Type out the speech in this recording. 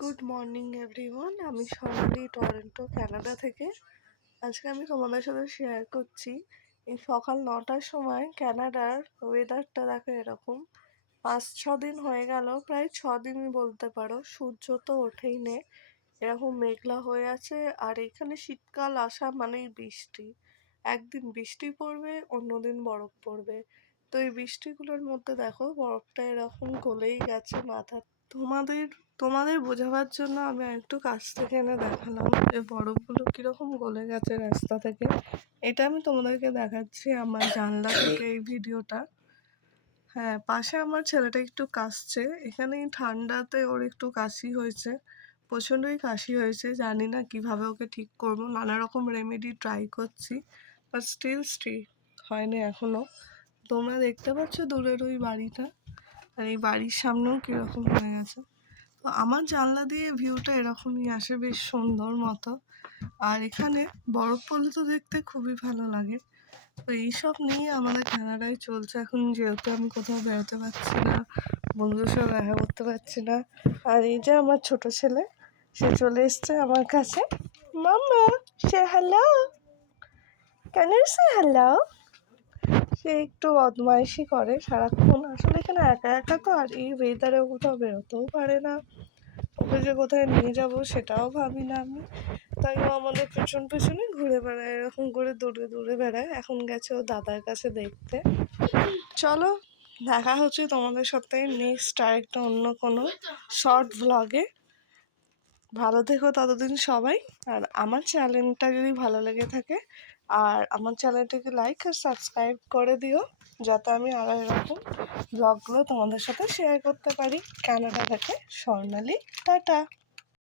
Good morning everyone, আমি সোনালি Toronto Canada থেকে। আজকে আমি তোমাদের সাথে শেয়ার করছি এই সকাল 9টার সময় কানাডার ওয়েদারটা। দেখো এরকম 5-6 দিন হয়ে গেল, প্রায় 6 দিনই বলতে পারো, সূর্য তো ওঠেই নে, এরকম মেঘলা হয়ে আছে। আর এখানে শীতকাল আসা মানেই বৃষ্টি, একদিন বৃষ্টি পড়বে অন্যদিন বরফ পড়বে। তো এই বৃষ্টিগুলোর মধ্যে দেখো বরফটা এরকম গলেই গেছে মাথা। তোমাদের তোমাদের বোঝাবার জন্য আমি একটু কাছ থেকে এনে দেখালাম যে বরফগুলো কিরকম গলে গেছে রাস্তা থেকে। এটা আমি তোমাদেরকে দেখাচ্ছি আমার জানলা থেকে এই ভিডিওটা। হ্যাঁ, পাশে আমার ছেলেটা একটু কাশছে, এখানে এই ঠান্ডাতে ওর একটু কাশি হয়েছে, প্রচণ্ডই কাশি হয়েছে। জানি না কিভাবে ওকে ঠিক করব, নানা রকম রেমেডি ট্রাই করছি, বাট স্টিল হয়নি এখনো। তোমরা দেখতে পাচ্ছ দূরের ওই বাড়িটা, আর এই বাড়ির সামনেও কিরকম হয়ে গেছে। তো আমার জানলা দিয়ে ভিউটা এরকমই আসে, বেশ সুন্দর মতো। আর এখানে বরফ পড়লে তো দেখতে খুবই ভালো লাগে। তো এইসব নিয়ে আমাদের কানাডায় চলছে এখন, যেহেতু আমি কোথাও বেরোতে পারছি না, বন্ধুদের সাথে দেখা করতে পারছি না। আর এই যে আমার ছোট ছেলে, সে চলে এসছে আমার কাছে। Mamma, say hello, can you say hello. সে একটু বদমাইশি করে সারাক্ষণ, আসলে এখানে একা একা তো, আর এই ওয়েদারে কোথাও বেরোতেও পারে না। ওকে যে কোথায় নিয়ে যাব সেটাও ভাবি না আমি, তাই ও আমাদের পেছন পেছনে ঘুরে বেড়ায়, এরকম করে দূরে দূরে বেড়ায়। এখন গেছে ও দাদার কাছে দেখতে। চলো, দেখা হচ্ছে তোমাদের সাথে নেক্সট আরেকটা অন্য কোনো শর্ট ভ্লগে। ভালো থেকো ততদিন সবাই। আর আমার চ্যানেলটা যদি ভালো লেগে থাকে, আর আমার চ্যানেলটাকে লাইক আর সাবস্ক্রাইব করে দিও, যাতে আমি আরও এরকম ব্লগগুলো তোমাদের সাথে শেয়ার করতে পারি। কানাডা থেকে স্বর্ণালী, টাটা।